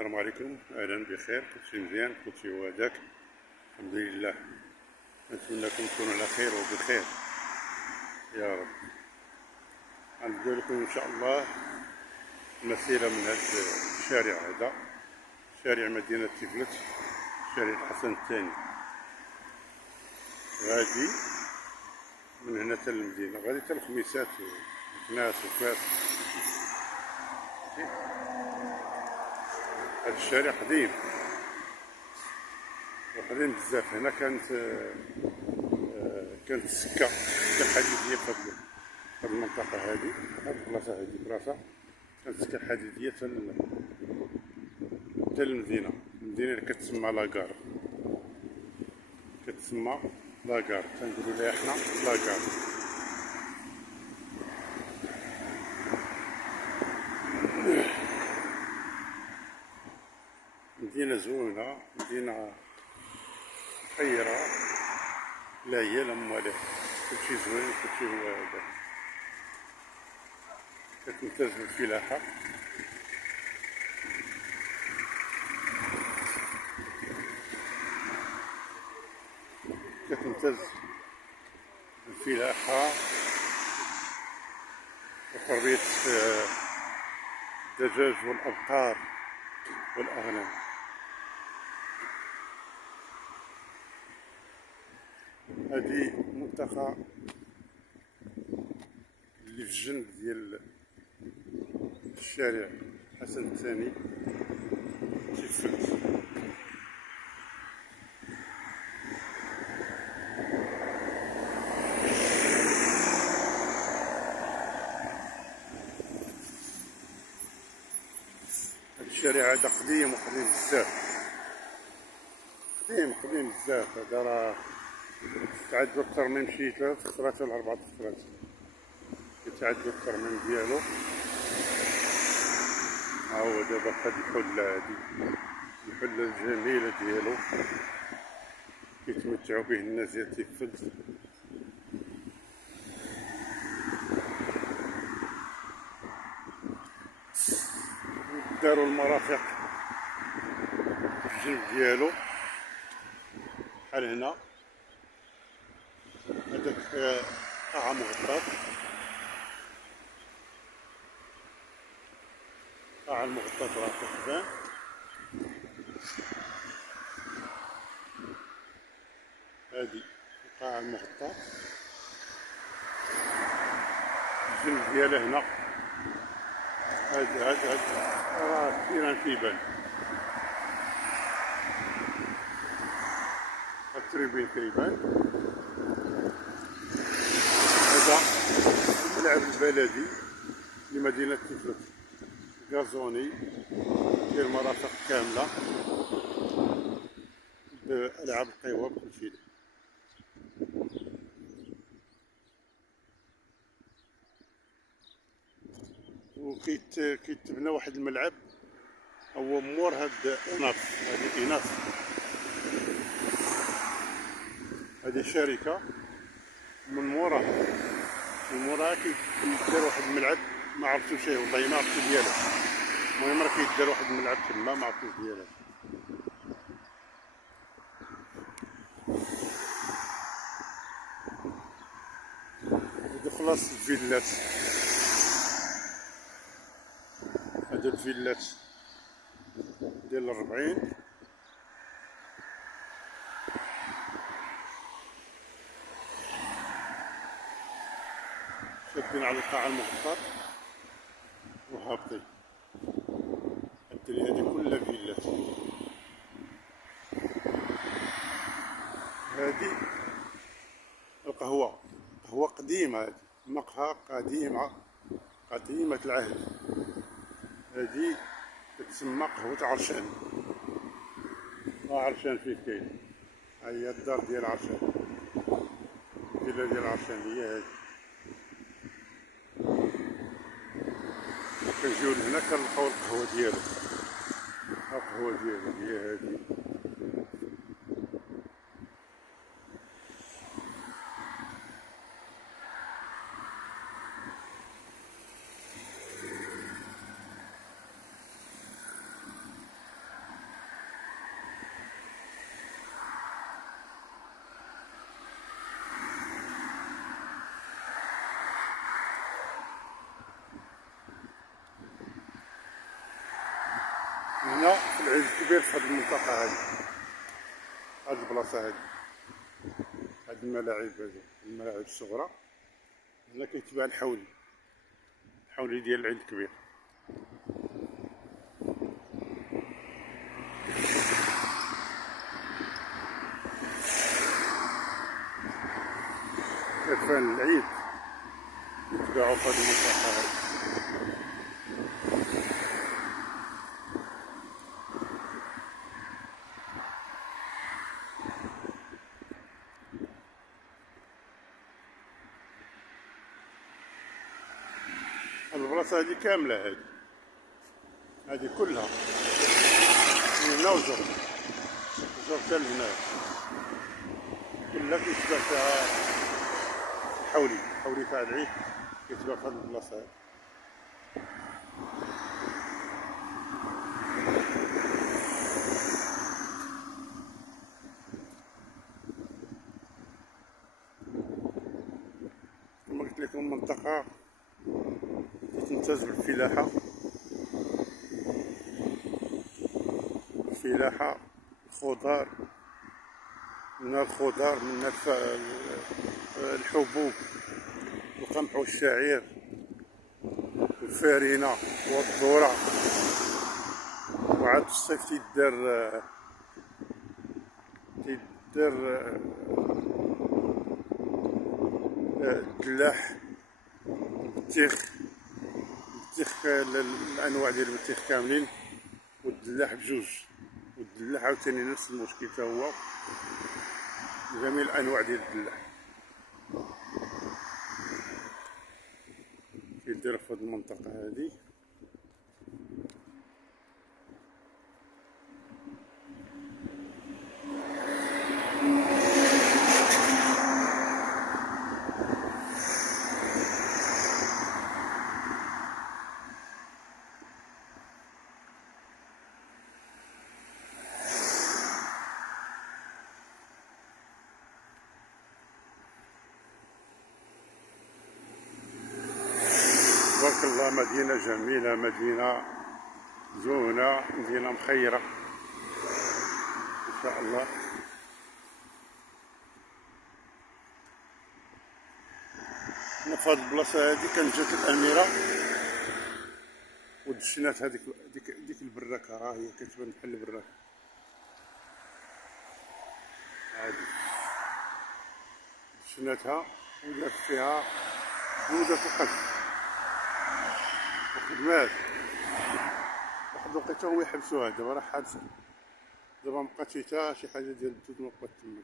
السلام عليكم، اهلا بخير. كلشي مزيان، كلشي هداك، الحمد لله. نتمنىكم تكونوا على خير وبخير يا رب. غنبداو لكم ان شاء الله مسيره من هذا الشارع، هذا شارع مدينه تيفلت، شارع الحسن الثاني. غادي من هنا حتى المدينه، غادي حتى الخميسات وكناس وفاس. هذا الشارع قديم وقديم بزاف. هنا كانت السكة حديدية في هذه المنطقة هذه، هذه البلاصة، هذه بلاصة كانت سكة حديدية حتى المدينة اللي كتسمى لاكار، كتسمى لاكار، تنقولو ليها حنا لاكار. مدينة زوينة، مدينة خيرة، لا هي لا موالاه، كلشي زوين، كلشي هو هذا. كتمتاز بالفلاحة، كتمتاز بالفلاحة وتربية الدجاج والأبقار والأغنام. هذه منطقة اللي في الجنب ديال الشارع الحسن الثاني تيفلت. هذا الشارع هذا قديم وقديم بزاف، قديم بزاف. هذا راه تعدو أكثر من شي 3 خطرات ولا 4 خطرات، يتعدو الترميم ديالو. ها هو دابا هاد الحلة، هادي الحلة الجميلة ديالو كيتمتعو به الناس ديال تيفلت. دارو المرافق في الجنب ديالو، بحال هنا هداك قاعة مغطاة، قاعة المغطاة راه كتبان. هادي القاعة المغطاة، الجنب ديالها هنا هاد راه التيران كيبان، التريبين كيبان. هذا الملعب البلدي لمدينة تيفلت، غازوني فيه المرافق كاملة بألعاب القوى بكلشي. كيتبنى واحد الملعب هو مور هاد إناف، هادي إناف، هادي شركة. من موراها كيدار واحد الملعب، ما عرفتوش ايه والله، ما عرفتو ديالو. المهم راه كيدار واحد الملعب تما، ما عرفتوش ديالو. هادو خلاص الفيلات، هادو الفيلات ديال 40 شادين على القاعة المغطاة وهابطين. هادي كلها فيلات. هادي القهوة، قهوة قديمة، هادي مقهى قديمة العهد. هادي تتسمى قهوة عرشان، عرشان فيه كاين. هاهي الدار ديال عرشان، الفيلا ديال عرشان هي هادي. كنجيو لهنا كنلقاو القهوة ديالو، القهوة ديالو هي هادي. هنا في العيد الكبير في هذه المنطقة هذه، هذه البلاصة هذه، هذه الملاعب هذه الملاعب الصغرى. هنا كيتباع الحولي، الحولي ديال العيد الكبير. كيفان العيد يتباعو في هذه المنطقة هذه. البلاصة هذه كاملة، هذه كلها من هنا وجر حتى لهنا، كلها كيتباع فيها الحولي تاع العيد كيتباع في هذه البلاصة هذه. كما قلت لكم المنطقة تمتاز بالفلاحة، الخضار، من الخضار، من الحبوب، القمح والشعير والفارينة والذرة. وعاد في الصيف تيدار الدلاح، البطيخ، الانواع ديال البطيخ كاملين، والدلاح بجوج، والدلاح عاوتاني نفس المشكل تا هو، جميع الانواع ديال الدلاح كيدير في هاد المنطقة هادي. تبارك الله، مدينة جميلة، مدينة زونة، مدينة مخيرة إن شاء الله. هنا في هاد البلاصة هادي كانت جات الأميرة ودشنات هاديك ديك البراكة، ها هي كتبان بحال البراكة هادي، دشناتها ودارت فيها جودة القش وخدمات. واحد الوقيته هو يحبسوها، دابا راه حابسة، دابا مبقاتش حتى شي حاجة ديال الدود مبقات تما.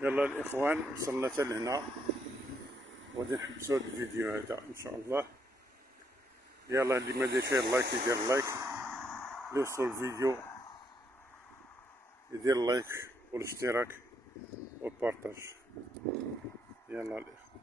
يلا الإخوان، وصلنا حتى لهنا، وغادي نحبسو هاد الفيديو هذا إن شاء الله. يلا اللي ما داير لايك يدير لايك، اللي وصل الفيديو يدير لايك والاشتراك والبارطاج. يلا الإخوان.